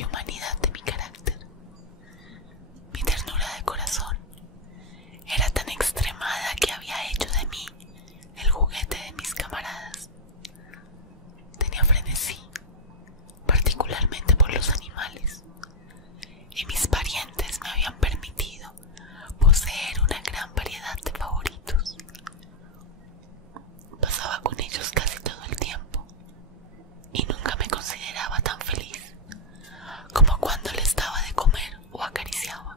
y humanidad de mi carácter. Mi ternura de corazón era tan extremada que había hecho de mí el juguete de mis camaradas. Tenía frenesí, particularmente por los animales, y mis parientes me habían permitido poseer una gran variedad de favoritos. Pasaba con ellos casi todo el tiempo y nunca me consideraba tan feliz como cuando les daba de comer o acariciaba.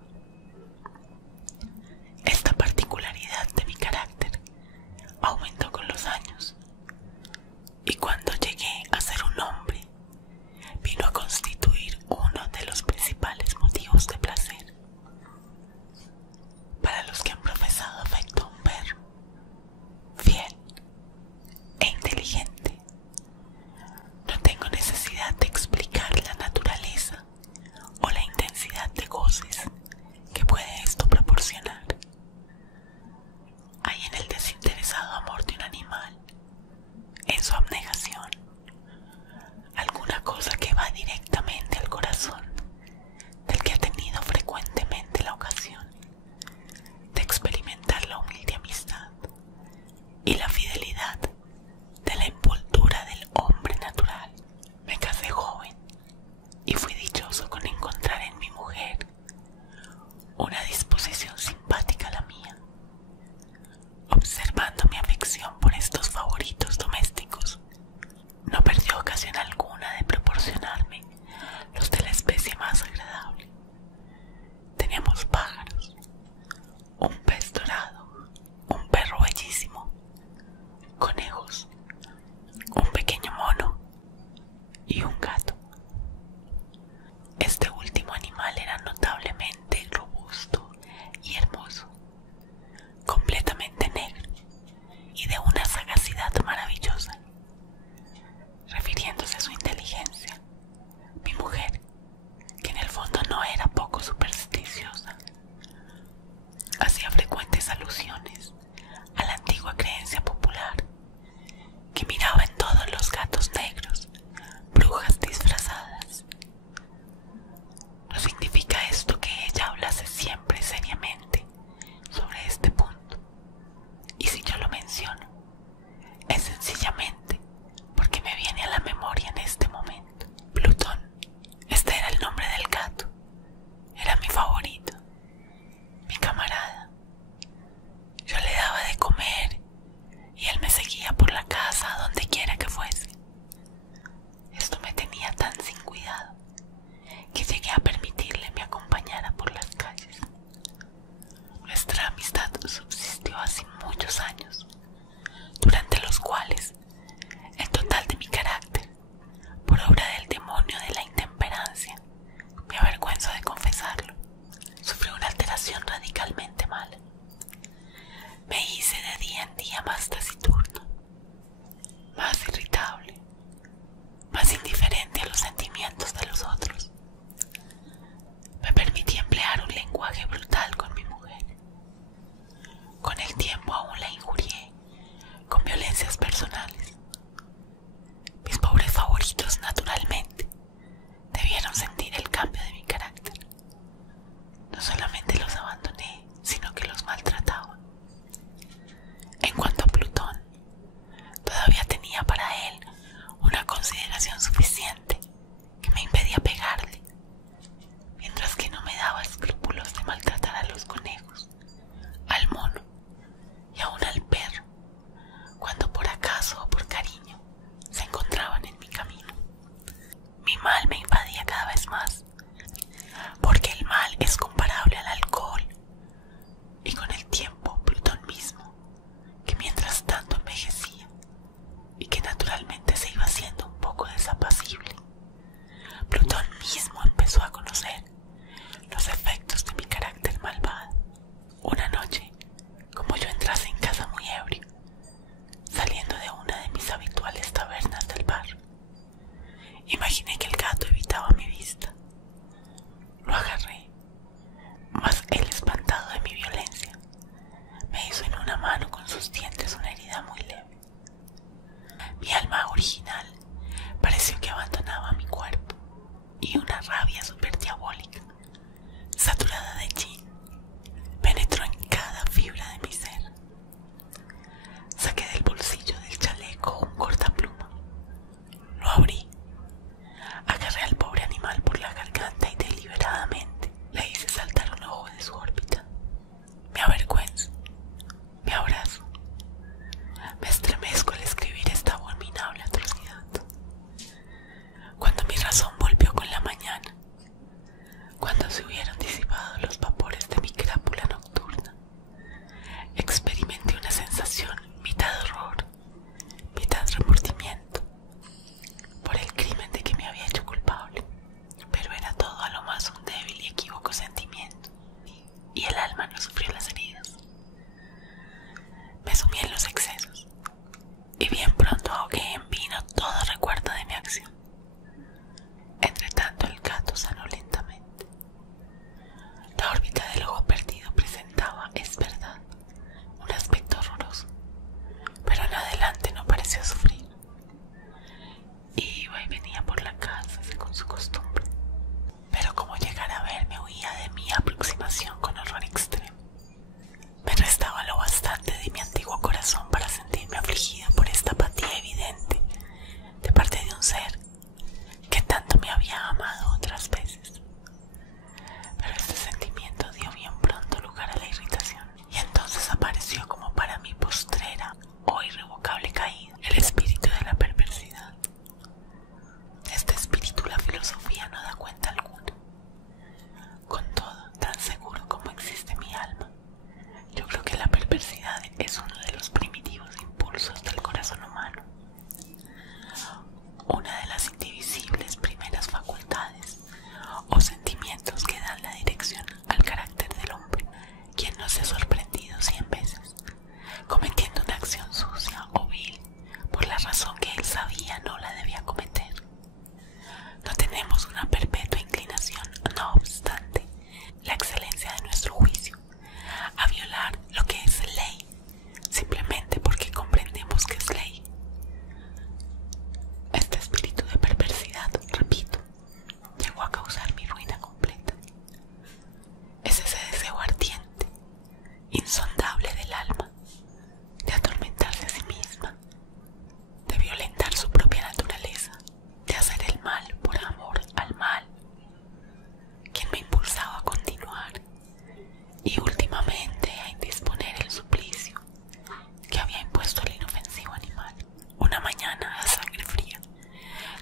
Esta particularidad de mi carácter aumentó con los años, y cuando llegué a ser un hombre, vino a constituir uno de los principales motivos de placer. Para los que han profesado afecto a un perro, fiel e inteligente, no tengo necesidad de explicar la naturaleza o la intensidad de goces que puede esto proporcionar. Hay en el desinteresado amor de un animal, en su abnegación, alguna cosa que va directamente al corazón del que ha tenido frecuentemente la ocasión de experimentar la humilde amistad y la fidelidad de la envoltura del hombre natural. Me casé joven y fui dichoso con encontrar en mi mujer una disposición simpática a la mía. Observando mi afección por estos favoritos domésticos, no perdió ocasión alguna de proporcionarme los de la especie más agradable. Teníamos pájaros, un pez dorado, un perro bellísimo, conejos, un pequeño mono y un gato. Este último animal era notablemente robusto y hermoso, completamente negro y de una sagacidad maravillosa. Refiriéndose a su inteligencia, mi mujer, que en el fondo no era poco supersticiosa, hacía frecuentes alusiones a la antigua creencia popular que miraba en todos los gatos negros brujas disfrazadas. No significa esto que ella hablase siempre seriamente sobre este punto, y si yo lo menciono, es sencillamente porque me viene a la memoria en este momento. Plutón, este era el nombre del gato, era mi favorito, mi camarada. Yo le daba de comer y él me seguía por la casa a donde quiera que fuese. Esto me tenía tan sin cuidado que llegué a permitirle me acompañara por las calles. Nuestra amistad subsistió así muchos años, durante los cuales el total de mi carácter, por obra del demonio de la intemperancia, me avergüenzo de confesarlo, sufrió una alteración radicalmente mala. Me hice de día en día más taciturno, más irritable, más indiferente a los sentimientos de los otros. Me permití emplear un lenguaje brutal con mi mujer. Con el tiempo aún la injurié con violencias personales. Mis pobres favoritos, naturalmente, debieron sentir el cambio de mi carácter. No solamente los abandoné, sino que los maltrataba. En cuanto a Plutón, todavía tenía para él una consideración suficiente que me impedía pegarle, mientras que no me daba escrúpulos de maltratar a los conejos, al mono y aún al perro, cuando por acaso o por cariño se encontraban en mi camino. Mi mal me invadía cada vez más, porque el mal es comparable al alcohol, y con el tiempo Plutón mismo, que mientras tanto envejecía y que naturalmente se iba haciendo un poco desapacible, Plutón mismo empezó a conocer los efectos de mi carácter malvado. Una noche, como yo entrase en casa muy ebrio, saliendo de una de mis habituales tabernas del barrio, imaginé que el gato evitaba mi vista. Lo agarré, mas él, espantado de mi violencia, me hizo en una mano con sus dientes una herida muy leve. Mi alma original pareció que abandonaba mi cuerpo y una rabia súper diabólica, saturada de gin, penetró en cada fibra de mi ser. Saqué del bolsillo del chaleco un cortapluma. Lo abrí, agarré al pobre animal por la garganta y deliberadamente le hice saltar un ojo de su órbita. Me avergüenzo, me abrazo, me estremezco al escribir esta abominable atrocidad. Cuando mi razón volvió con la mañana, cuando se hubieron disipado los vapores de mi crápula nocturna, experimenté una sensación mitad horror, mitad remordimiento por el crimen de que me había hecho culpable, pero era todo a lo más un débil y equívoco sentimiento, y el alma no sufrió las heridas. Me sumí en los excesos, y bien pronto ahogué en vino todo recuerdo de mi acción. Entre tanto el gato sanó lentamente. La órbita del ojo perdido presentaba, es verdad, un aspecto horroroso, pero en adelante no pareció sufrir. Iba y venía por la casa según su costumbre, pero como llegara a verme huía de mi aproximación con horror extremo. Me restaba lo bastante de mi antiguo corazón para sentirme afligido por esta apatía evidente de parte de un ser que tanto me había amado otras veces. Pero este sentimiento dio bien pronto lugar a la irritación, y entonces apareció como para mi postrera o irrevocable caída el espíritu de la perversidad. De este espíritu la filosofía no da cuenta alguna. Con todo, tan seguro como existe mi alma, yo creo que la perversidad es uno de los primitivos impulsos del corazón humano, una de las indivisibles primeras facultades o sentimientos que dan la dirección al carácter del hombre. Quien no se ha sorprendido 100 veces cometiendo una acción sucia o vil por la razón que él sabía no la debía cometer. No tenemos una perpetua inclinación, no obstante la excelencia de nuestro juicio, a violar lo que es ley, simplemente porque comprendemos que es ley. Este espíritu de perversidad, repito, llegó a causar mi ruina completa. Es ese deseo ardiente, insondable del alma, de atormentarse a sí misma, de violentar su propia naturaleza, de hacer el mal por amor al mal, quien me impulsaba a continuar y últimamente a indisponer el suplicio que había impuesto el inofensivo animal. Una mañana, a sangre fría,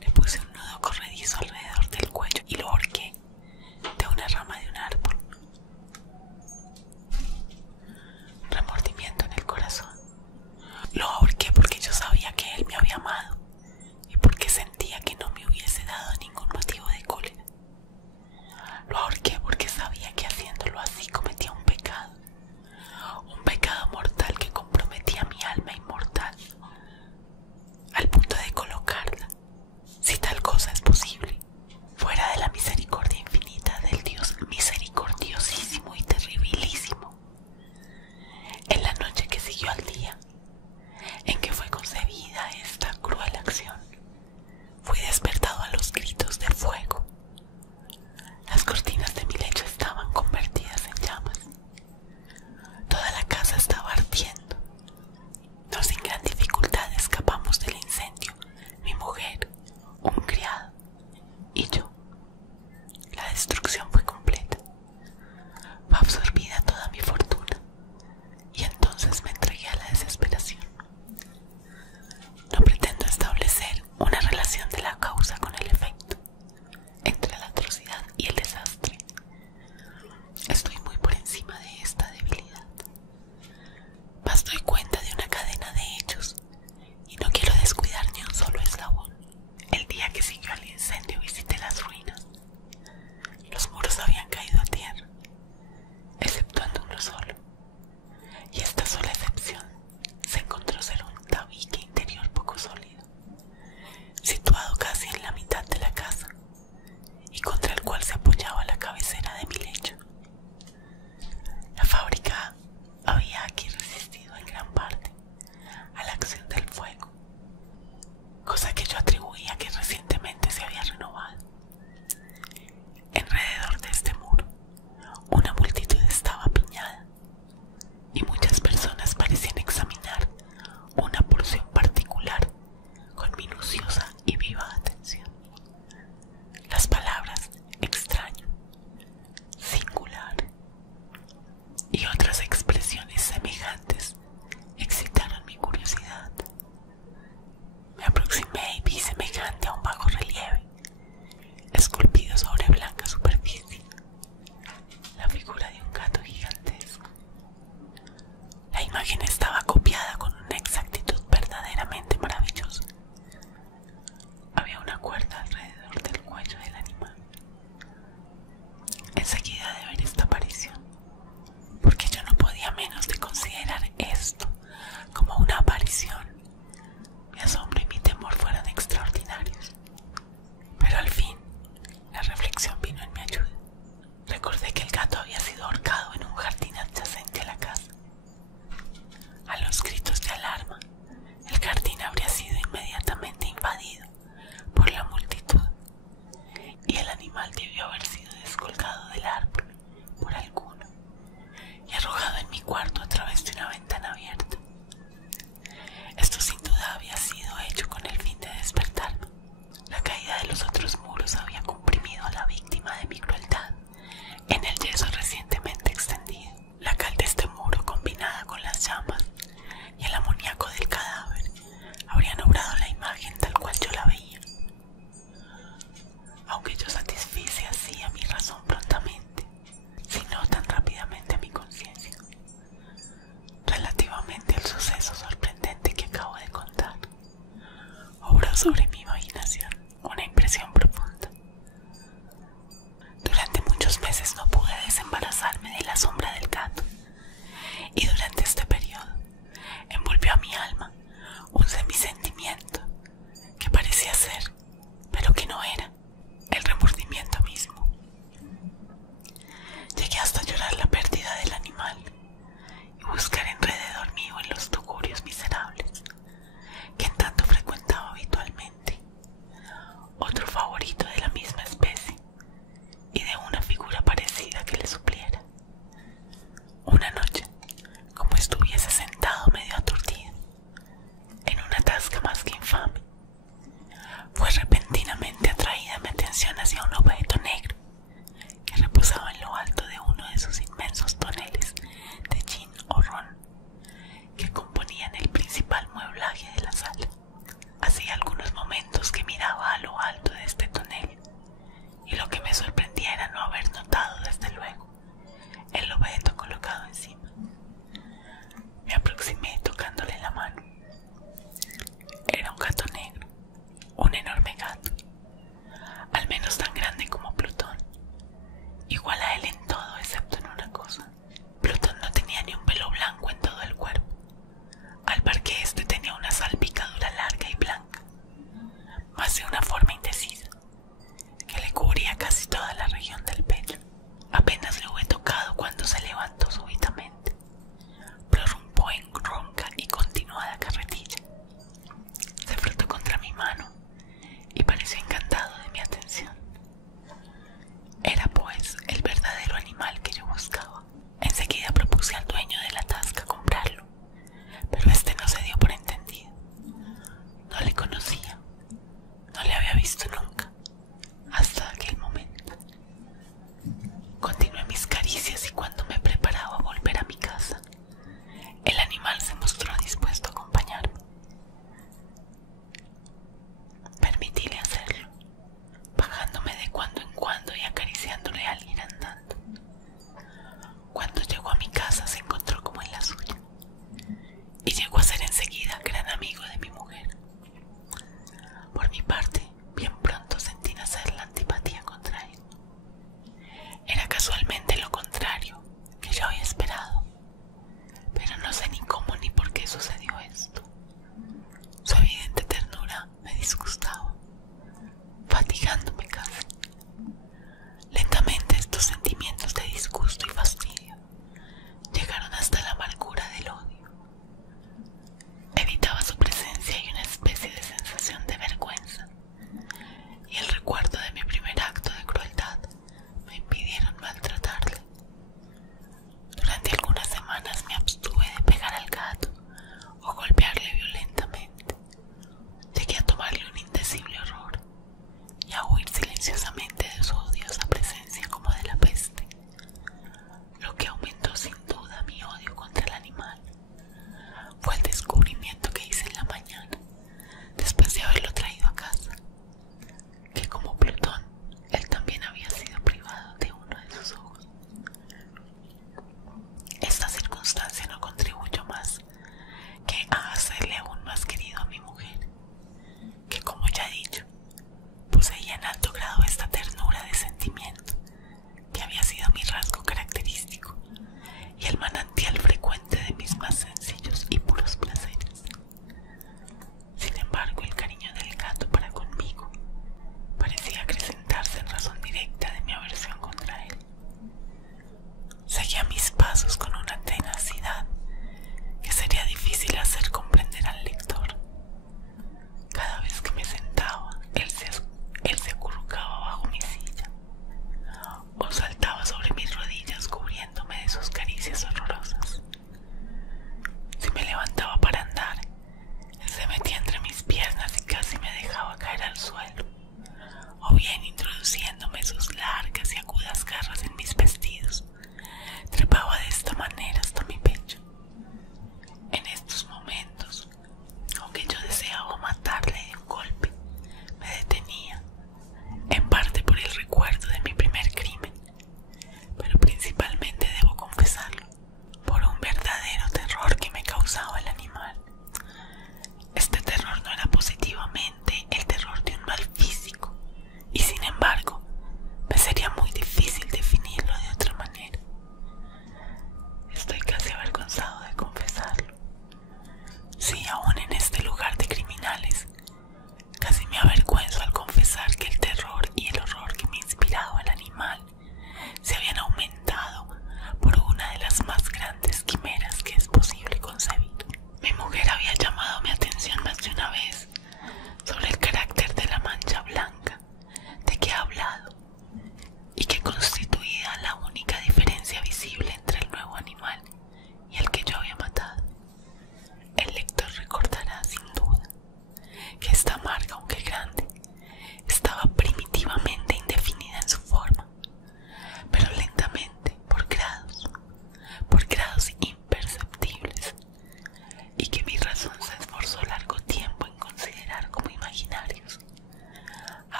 le puse un nudo corredizo alrededor del cuello y lo ahorqué de una rama de un árbol. Remordimiento en el corazón. Lo ahorqué porque yo sabía que él me había amado y porque sentía que no me hubiese dado ningún motivo de cólera. Lo ahorqué porque sabía que haciéndolo así cometía un pecado mortal que comprometía mi alma inmortal, al punto de colocarla, si tal cosa es posible, fuera de la misericordia infinita del Dios misericordiosísimo y terribilísimo. En la noche que siguió al día en que fue concebida esta cruel acción, fui despertado a los gritos de fuego. Las cortinas de mi lecho estaban convertidas en llamas. Toda la casa estaba ardiendo. No sin gran dificultad escapamos del incendio, mi mujer, un criado y yo. La destrucción fue completa. Fue absorbida toda mi fortuna, y entonces me entregué a la desesperación. No pretendo establecer una relación de la causa con el efecto, entre la atrocidad y el desastre. Estoy muy por encima de esta debilidad. Mas doy cuenta de una cadena de hechos y no quiero descuidar ni un solo eslabón. El día que siguió al incendio visité las ruinas. Los muros muchos meses no pude desembarazarme de la sombra